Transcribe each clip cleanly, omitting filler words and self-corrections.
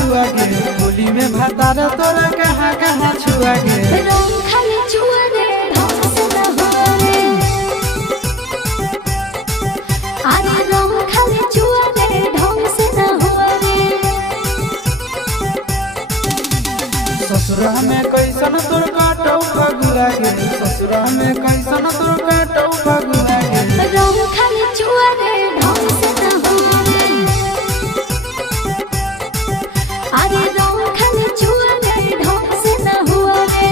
छुआ गे होली में भातार तोरा कहाँ कहाँ छुआ गे रंग खाली छुआ रे ढंग से न हुआ रे अरे रंग खाली छुआ रे ढंग से न हुआ रे ससुरा में कैसन तोर काटौ फगुआ गे ससुरा में कैसन तोर काटौ फगुआ गे रंग खाली छुआ रे ढंग से न हुआ रे अरे रंग खाली छुआ रे ढंग से न हुआ रे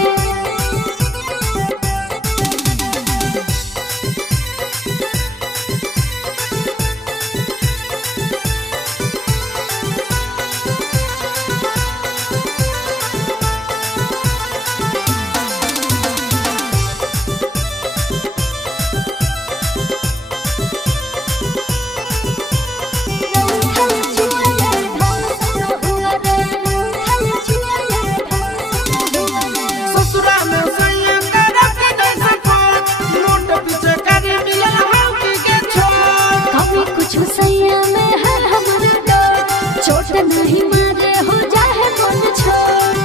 चोट नहीं मारे हो जाए मन छोड़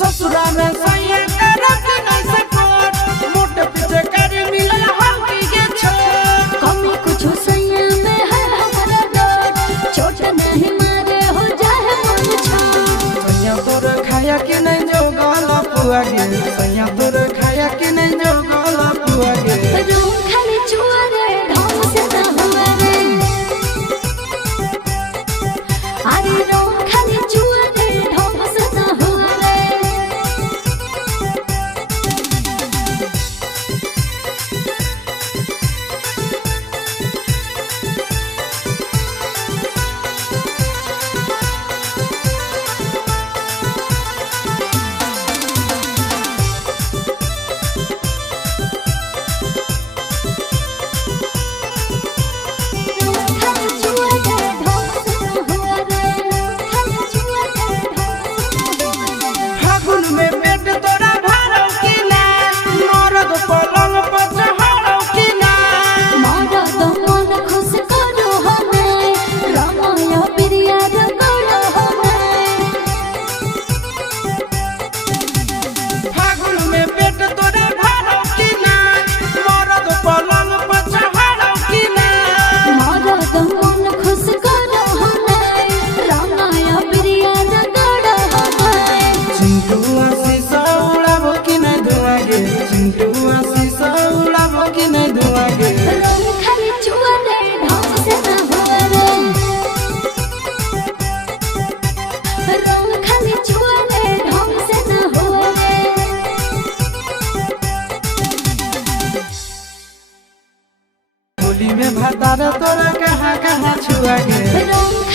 ससुरा में सैया करत नहीं सकोट मोट पीछे कर मिलल हल्की के छोड़ कमी कुछ सैया में है हमारा डर चोट नहीं मारे हो जाए मन छोड़ सैया तोर खाया के नहीं जो गला पुआ गे सैया तोर खाया के नहीं जो गला पुआ गे रंग खाली छुआ रे ढंग से न हुआ रे अरे रंग खाली छुआ रे ढंग से न हुआ रे फागुन में पेट तोरा भरौ की ना मरद पलंग पर चढ़ौ की ना मरद मन खुश करो हमें रमय प्रिया करो हमें फागुन में पेट तोरा भरौ की ना मरद पलंग पर चढ़ौ की ना मरद मन खुश करो हमें रमय प्रिया करो हमें चिंटू आशीष उड़ाबो की नहीं धुआ गे चिंटू आशीष उड़ाबो की नहीं धुआ गे रंग खाली छुआ रे ढंग से न हुआ रे रंग खाली छुआ रे ढंग से न हुआ रे होली में भातार तोरा कहाँ कहाँ छुआ गे रंग